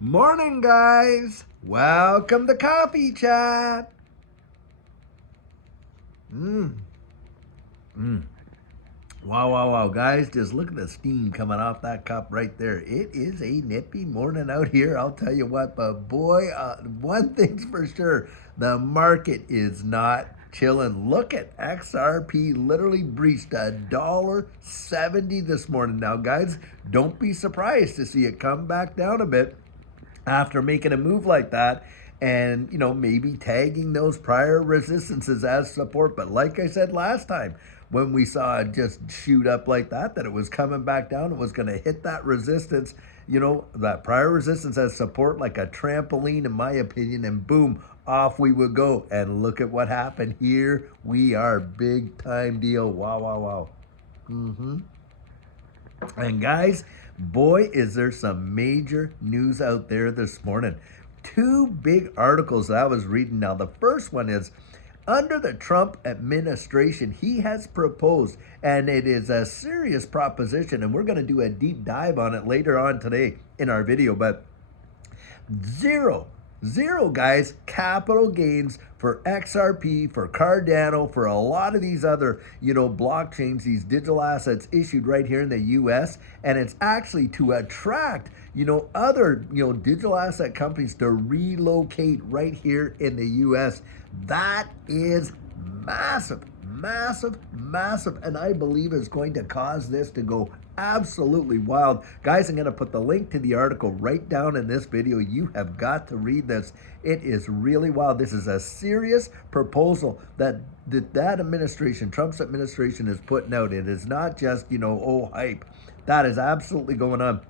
Morning, guys. Welcome to Coffee Chat. Mmm. Mmm. Wow, guys. Just look at the steam coming off that cup right there. It is a nippy morning out here, I'll tell you what. But boy, one thing's for sure, the market is not chilling. Look at XRP literally breached $1.70 this morning. Now, guys, don't be surprised to see it come back down a bit after making a move like that and maybe tagging those prior resistances as support. But like I said last time, when we saw it just shoot up like that it was coming back down, it was going to hit that resistance, that prior resistance as support like a trampoline in my opinion, and boom, off we would go. And look at what happened. Here we are, big time deal. Wow. Mm-hmm. And guys, boy, is there some major news out there this morning. Two big articles that I was reading now. The first one is under the Trump administration, he has proposed, and it is a serious proposition, and we're going to do a deep dive on it later on today in our video, but zero, zero, guys, capital gains for XRP, for Cardano, for a lot of these other, blockchains, these digital assets issued right here in the US. And it's actually to attract, other, digital asset companies to relocate right here in the US. That is massive, and I believe is going to cause this to go absolutely wild. Guys, I'm going to put the link to the article right down in this video. You have got to read this. It is really wild. This is a serious proposal that administration, Trump's administration, is putting out. It is not just, hype. That is absolutely going on.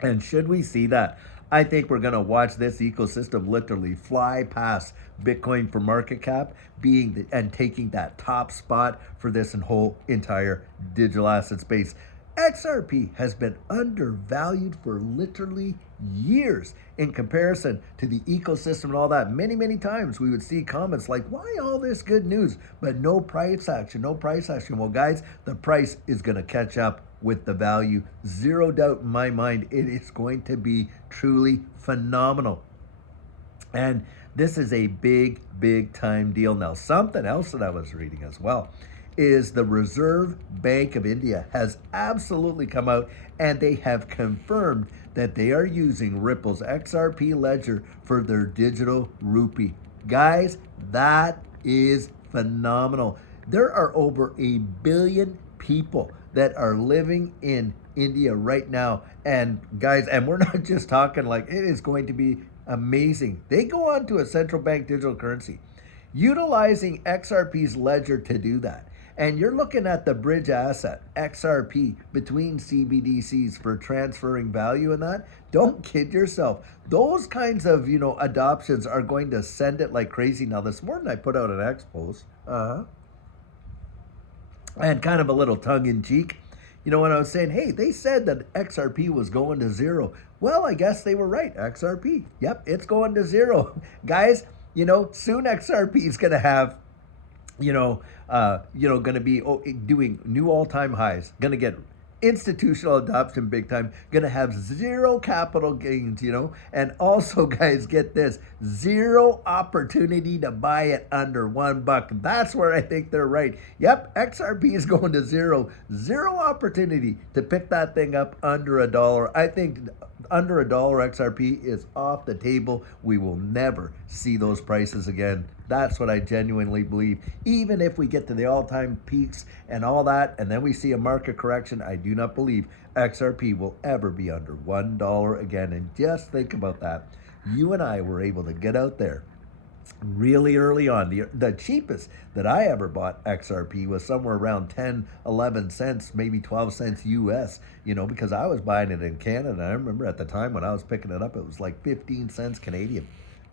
And should we see that, I think we're going to watch this ecosystem literally fly past Bitcoin for market cap being and taking that top spot for this and whole entire digital asset space. XRP has been undervalued for literally years in comparison to the ecosystem and all that. Many times we would see comments like, why all this good news, but no price action, no price action. Well, guys, the price is going to catch up with the value. Zero doubt in my mind, it is going to be truly phenomenal. And this is a big time deal. Now, something else that I was reading as well is the Reserve Bank of India has absolutely come out and they have confirmed that they are using Ripple's XRP ledger for their digital rupee. Guys, that is phenomenal. There are over 1 billion people that are living in India right now. And guys, and we're not just talking, like, it is going to be amazing. They go on to a central bank digital currency, utilizing XRP's ledger to do that. And you're looking at the bridge asset, XRP, between CBDCs for transferring value in that. Don't kid yourself. Those kinds of, adoptions are going to send it like crazy. Now, this morning I put out an X post. And kind of a little tongue in cheek, when I was saying, hey, they said that XRP was going to zero. Well, I guess they were right. XRP, yep, it's going to zero. Guys, soon XRP is going to have, going to be doing new all-time highs, going to get institutional adoption big time, gonna have zero capital gains, and also, guys, get this, zero opportunity to buy it under $1. That's where I think they're right. Yep, XRP is going to zero opportunity to pick that thing up under $1. I think under $1 XRP is off the table. We will never see those prices again. That's what I genuinely believe. Even if we get to the all-time peaks and all that, and then we see a market correction, I do not believe XRP will ever be under $1 again. And just think about that. You and I were able to get out there really early on. The cheapest that I ever bought XRP was somewhere around 10, 11 cents, maybe 12 cents US, because I was buying it in Canada. I remember at the time when I was picking it up, it was like 15 cents Canadian.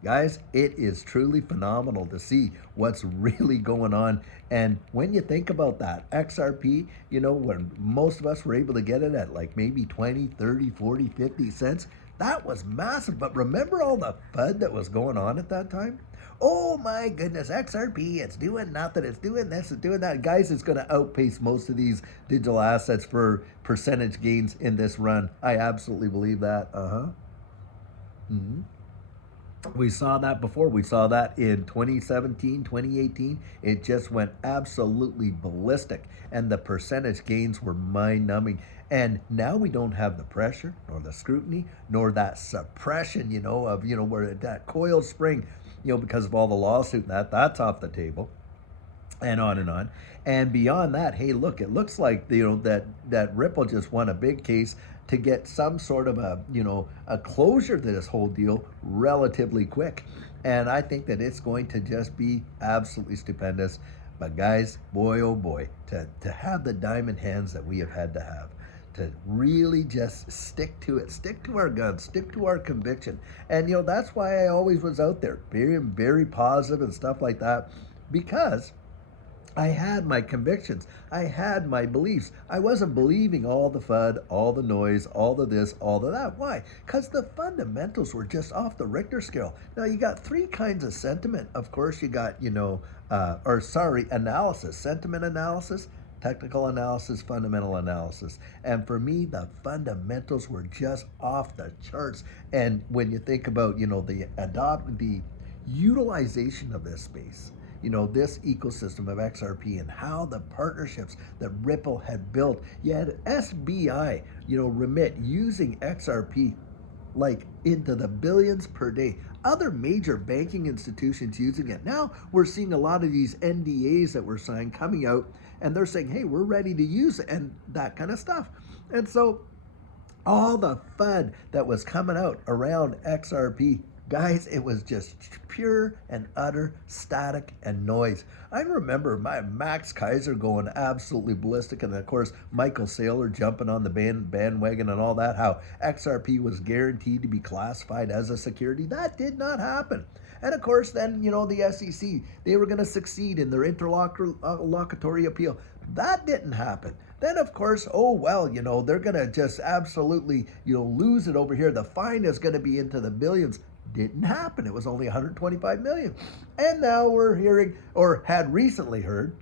Guys, it is truly phenomenal to see what's really going on. And when you think about that, XRP, when most of us were able to get it at like maybe 20, 30, 40, 50 cents, that was massive. But remember all the FUD that was going on at that time? Oh my goodness, XRP, it's doing nothing, it's doing this, it's doing that. Guys, it's going to outpace most of these digital assets for percentage gains in this run. I absolutely believe that. Mhm. We saw that before. We saw that in 2017, 2018. It just went absolutely ballistic, and the percentage gains were mind numbing. And now we don't have the pressure, nor the scrutiny, nor that suppression, of, where that coiled spring, because of all the lawsuit and that's off the table, and on and on. And beyond that, hey, look, it looks like that Ripple just won a big case to get some sort of a closure to this whole deal relatively quick. And I think that it's going to just be absolutely stupendous. But guys, boy oh boy, to have the diamond hands that we have had to really just stick to it, stick to our guns, stick to our conviction. And that's why I always was out there, very, very positive and stuff like that, because I had my convictions. I had my beliefs. I wasn't believing all the FUD, all the noise, all the this, all the that. Why? Because the fundamentals were just off the Richter scale. Now, you got three kinds of sentiment. Of course, you got, analysis, sentiment analysis, technical analysis, fundamental analysis. And for me, the fundamentals were just off the charts. And when you think about, the utilization of this space, this ecosystem of XRP and how the partnerships that Ripple had built. You had SBI, remit using XRP like into the billions per day. Other major banking institutions using it. Now we're seeing a lot of these NDAs that were signed coming out, and they're saying, hey, we're ready to use it, and that kind of stuff. And so all the FUD that was coming out around XRP, guys, it was just pure and utter static and noise. I remember my Max Kaiser going absolutely ballistic, and of course Michael Saylor jumping on the bandwagon and all that, how XRP was guaranteed to be classified as a security. That did not happen. And of course, then, the SEC, they were going to succeed in their interlocutory appeal. That didn't happen. Then, of course, oh, well, they're going to just absolutely, lose it over here. The fine is going to be into the billions. Didn't happen. It was only 125 million. And now we're hearing, or had recently heard,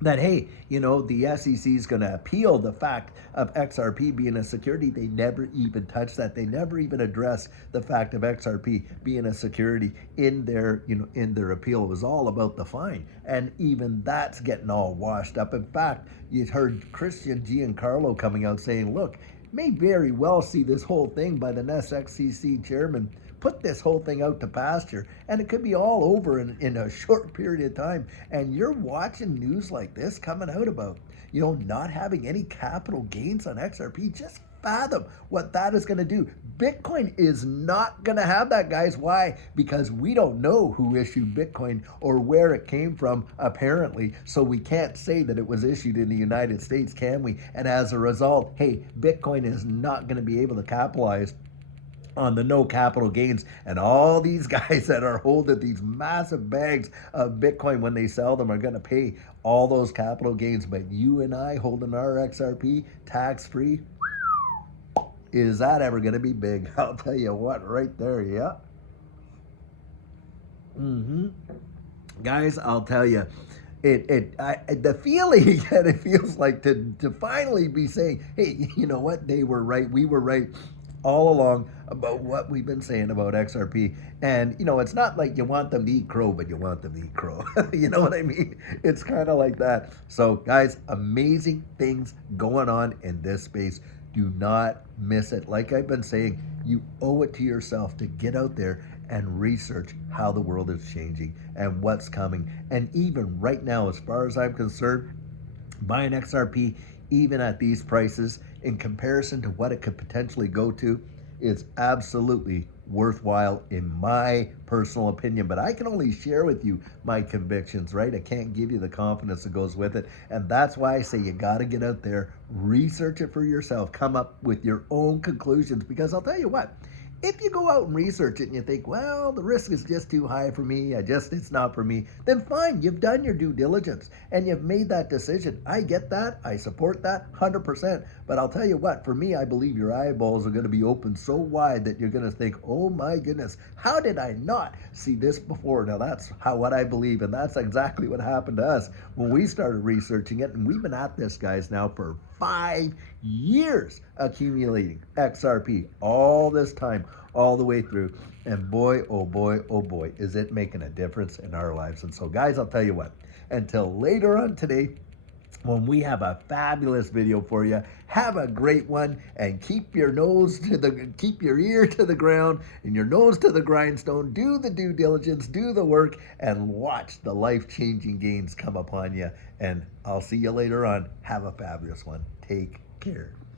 that, hey, the SEC is going to appeal the fact of XRP being a security. They never even touched that. They never even addressed the fact of XRP being a security in their, in their appeal. It was all about the fine. And even that's getting all washed up. In fact, you heard Christian Giancarlo coming out saying, look, may very well see this whole thing by the next SEC chairman put this whole thing out to pasture, and it could be all over in a short period of time. And you're watching news like this coming out about, not having any capital gains on XRP. Just fathom what that is going to do. Bitcoin is not going to have that, guys. Why? Because we don't know who issued Bitcoin or where it came from, apparently. So we can't say that it was issued in the United States, can we? And as a result, hey, Bitcoin is not going to be able to capitalize on the no capital gains. And all these guys that are holding these massive bags of Bitcoin when they sell them are going to pay all those capital gains. But you and I holding our XRP tax-free, is that ever going to be big? I'll tell you what, right there, yeah. Guys, I'll tell you, the feeling that it feels like to finally be saying, hey, you know what, they were right, we were right all along about what we've been saying about XRP. And it's not like you want them to eat crow, but you want them to eat crow. You know what I mean? It's kind of like that. So guys, amazing things going on in this space. Do not miss it. Like I've been saying, you owe it to yourself to get out there and research how the world is changing and what's coming. And even right now, as far as I'm concerned, buying XRP, even at these prices, in comparison to what it could potentially go to, is absolutely worthwhile in my personal opinion. But I can only share with you my convictions, right? I can't give you the confidence that goes with it. And that's why I say you got to get out there, research it for yourself, come up with your own conclusions. Because I'll tell you what, if you go out and research it and you think, well, the risk is just too high for me, it's not for me, then fine, you've done your due diligence and you've made that decision. I get that. I support that 100%. But I'll tell you what, for me, I believe your eyeballs are going to be open so wide that you're going to think, oh my goodness, how did I not see this before? Now that's what I believe, and that's exactly what happened to us when we started researching it. And we've been at this, guys, now for 5 years accumulating XRP all this time, all the way through. And boy, oh boy, oh boy, is it making a difference in our lives. And so, guys, I'll tell you what, until later on today, when we have a fabulous video for you, have a great one, and keep your ear to the ground and your nose to the grindstone. Do the due diligence, do the work, and watch the life-changing gains come upon you. And I'll see you later on. Have a fabulous one. Take care.